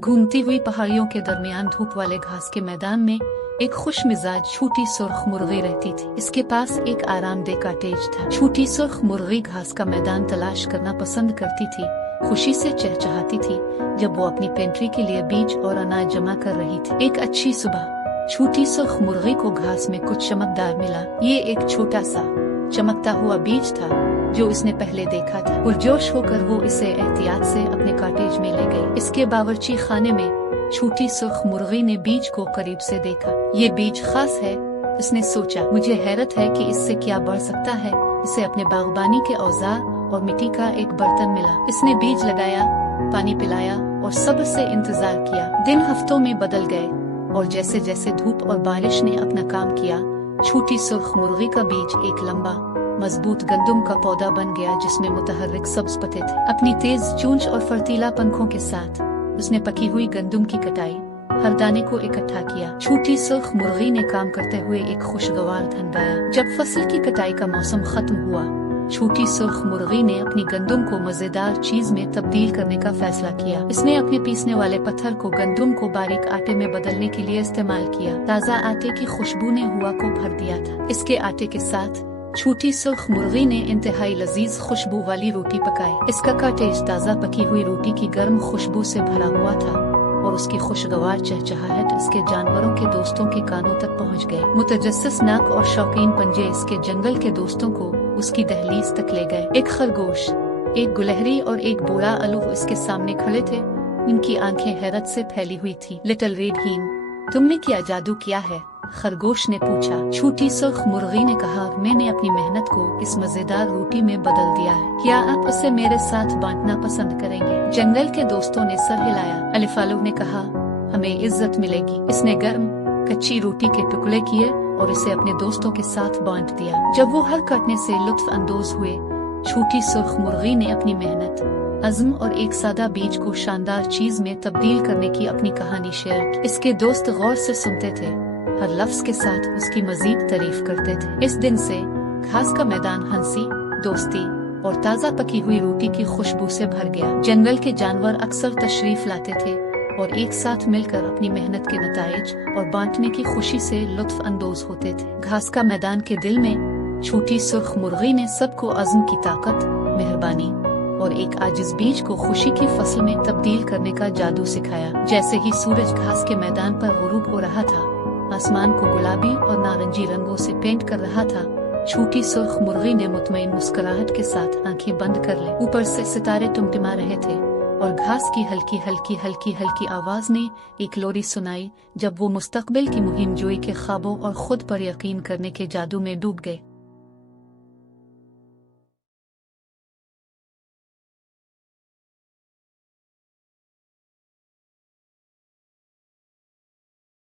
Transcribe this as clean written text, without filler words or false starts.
घूमती हुई पहाड़ियों के दरमियान धूप वाले घास के मैदान में एक खुश मिजाज छोटी सुर्ख मुर्गी रहती थी। इसके पास एक आरामदेह कॉटेज था। छोटी सुर्ख मुर्गी घास का मैदान तलाश करना पसंद करती थी, खुशी से चहचहाती थी जब वो अपनी पेंट्री के लिए बीज और अनाज जमा कर रही थी। एक अच्छी सुबह छोटी सुर्ख मुर्गी को घास में कुछ चमकदार मिला। ये एक छोटा सा चमकता हुआ बीज था जो उसने पहले देखा था। पुरजोश होकर वो इसे एहतियात से अपने कॉटेज में ले गई। इसके बावर्ची खाने में छोटी सुर्ख मुर्गी ने बीज को करीब से देखा। ये बीज खास है, उसने सोचा। मुझे हैरत है कि इससे क्या बढ़ सकता है। इसे अपने बागबानी के औजार और मिट्टी का एक बर्तन मिला। इसने बीज लगाया, पानी पिलाया और सब्र से इंतजार किया। दिन हफ्तों में बदल गए और जैसे जैसे धूप और बारिश ने अपना काम किया, छोटी सुर्ख मुर्गी का बीज एक लंबा मजबूत गंदम का पौधा बन गया जिसमें मुतहर्रिक सब्ज पत्ते थे। अपनी तेज चूंच और फर्तीला पंखों के साथ उसने पकी हुई गंदम की कटाई, हर दाने को इकट्ठा किया। छोटी सुर्ख मुर्गी ने काम करते हुए एक खुशगवार धन पाया। जब फसल की कटाई का मौसम खत्म हुआ, छोटी सुर्ख मुर्गी ने अपनी गंदम को मजेदार चीज में तब्दील करने का फैसला किया। इसने अपने पीसने वाले पत्थर को गंदम को बारीक आटे में बदलने के लिए इस्तेमाल किया। ताज़ा आटे की खुशबू ने हुआ को भर दिया था। इसके आटे के साथ छोटी सुर्ख मुर्गी ने इंतहाई लजीज खुशबू वाली रोटी पकाई। इसका कॉटेज ताज़ा पकी हुई रोटी की गर्म खुशबू से भरा हुआ था और उसकी खुशगवार चहचहाहट इसके जानवरों के दोस्तों के कानों तक पहुंच गए। मुतजस्सिस नाक और शौकीन पंजे इसके जंगल के दोस्तों को उसकी दहलीज तक ले गए। एक खरगोश, एक गुलहरी और एक बूढ़ा अलू इसके सामने खड़े थे। इनकी आंखें हैरत से फैली हुई थी। लिटिल रेड हीन, तुमने क्या जादू किया है? खरगोश ने पूछा। छोटी सुर्ख मुर्गी ने कहा, मैंने अपनी मेहनत को इस मजेदार रोटी में बदल दिया है। क्या आप उसे मेरे साथ बांटना पसंद करेंगे? जंगल के दोस्तों ने सर हिलाया। अलिफालू ने कहा, हमें इज्जत मिलेगी। इसने गर्म कच्ची रोटी के टुकड़े किए और इसे अपने दोस्तों के साथ बांट दिया। जब वो हर कटने से लुत्फ अंदोज हुए, छोटी सुर्ख मुर्गी ने अपनी मेहनत, अज़्म और एक सादा बीज को शानदार चीज में तब्दील करने की अपनी कहानी शेयर की। इसके दोस्त गौर से सुनते थे, हर लफ्ज के साथ उसकी मजीद तारीफ करते थे। इस दिन से घास का मैदान हंसी, दोस्ती और ताज़ा पकी हुई रोटी की खुशबू से भर गया। जंगल के जानवर अक्सर तशरीफ लाते थे और एक साथ मिलकर अपनी मेहनत के नताइज और बांटने की खुशी से लुत्फ अंदोज होते थे। घास का मैदान के दिल में छोटी सुर्ख मुर्गी ने सबको अज़्म की ताकत, मेहरबानी और एक आजिज बीज को खुशी की फसल में तब्दील करने का जादू सिखाया। जैसे ही सूरज घास के मैदान पर गुरूब हो रहा था, आसमान को गुलाबी और नारंगी रंगों से पेंट कर रहा था, छोटी सुर्ख मुर्गी ने मुतमईन मुस्कुराहट के साथ आंखें बंद कर ली। ऊपर से सितारे टिमटिमा रहे थे और घास की हल्की हल्की हल्की हल्की आवाज ने एक लोरी सुनाई जब वो मुस्तकबिल की मुहिम जोई के ख्वाबों और खुद पर यकीन करने के जादू में डूब गए।